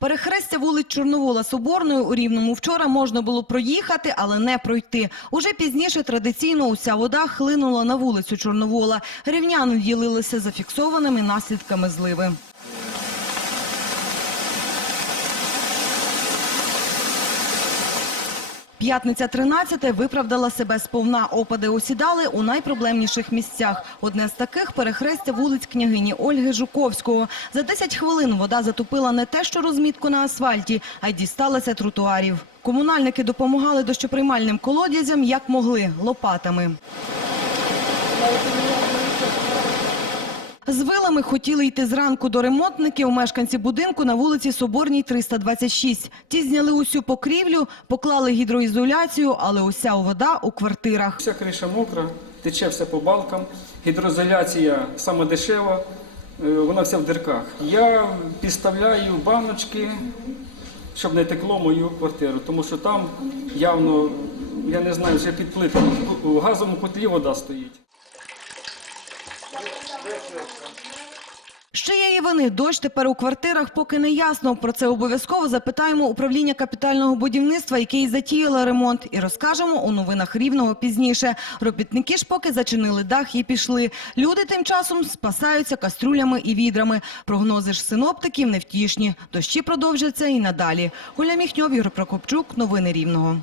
Перехрестя вулиць Чорновола Соборною у Рівному вчора можна було проїхати, але не пройти. Уже пізніше традиційно уся вода хлинула на вулицю Чорновола. Рівняни ділилися зафіксованими наслідками зливи. П'ятниця 13 виправдала себе сповна. Опади осідали у найпроблемніших місцях. Одне з таких – перехрестя вулиць княгині Ольги Жуковського. За 10 хвилин вода затопила не те, що розмітку на асфальті, а й дісталася тротуарів. Комунальники допомагали дощоприймальним колодязям як могли – лопатами. З вилами хотіли йти зранку до ремонтників мешканці будинку на вулиці Соборній 326. Ті зняли усю покрівлю, поклали гідроізоляцію, але уся вода у квартирах. Вся криша мокра, тече все по балкам, гідроізоляція саме дешева, е, вона вся в дирках. Я підставляю баночки, щоб не текло мою квартиру, тому що там явно, я не знаю, вже під плиткою, у газовому котлі вода стоїть. З чиєї вини дощ тепер у квартирах поки не ясно. Про це обов'язково запитаємо управління капітального будівництва, яке і затіяло ремонт, і розкажемо у новинах Рівного пізніше. Робітники ж поки зачинили дах і пішли. Люди тим часом спасаються каструлями і відрами. Прогнози ж синоптиків невтішні. Дощі продовжаться і надалі. Оля Міхньов, Ігор Прокопчук. Новини Рівного.